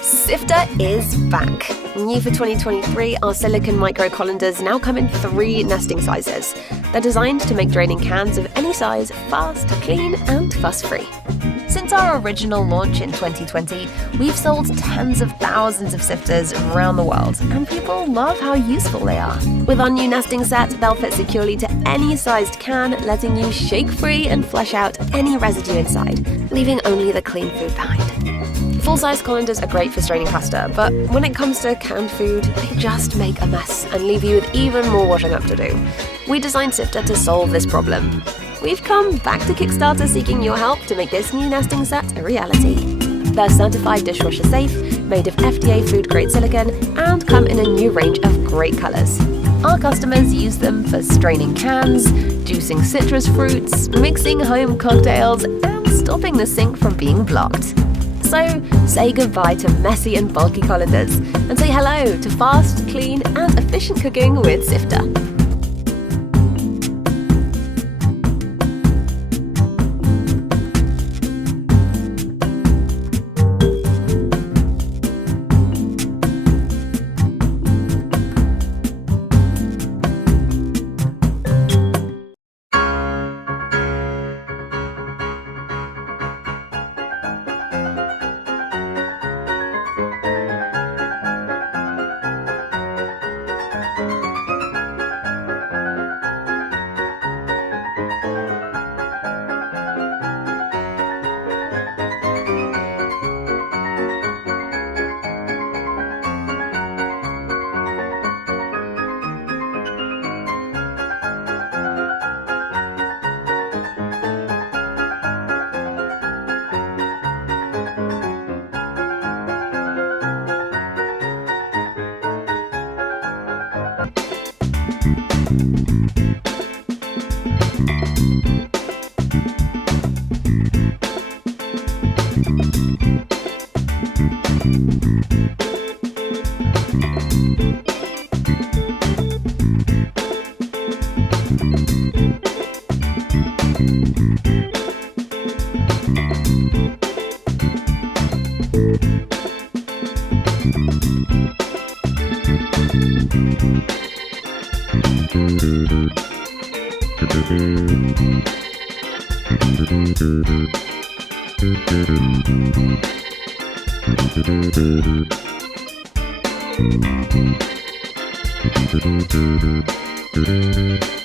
Sifter is back. New for 2023, our silicone micro colanders now come in 3 nesting sizes. They're designed to make draining cans of any size fast, clean, and fuss-free. Since our original launch in 2020, we've sold tens of thousands of sifters around the world, and people love how useful they are. With our new nesting set, they'll fit securely to any sized can, letting you shake free and flush out any residue inside, leaving only the clean food behind. Full-size colanders are great for straining pasta, but when it comes to canned food, they just make a mess and leave you with even more washing up to do. We designed Sifter to solve this problem. We've come back to Kickstarter seeking your help to make this new nesting set a reality. They're certified dishwasher safe, made of FDA food-grade silicone, and come in a new range of great colors. Our customers use them for straining cans, juicing citrus fruits, mixing home cocktails, and stopping the sink from being blocked. So, say goodbye to messy and bulky colanders, and say hello to fast, clean, and efficient cooking with Sifter. Thank you.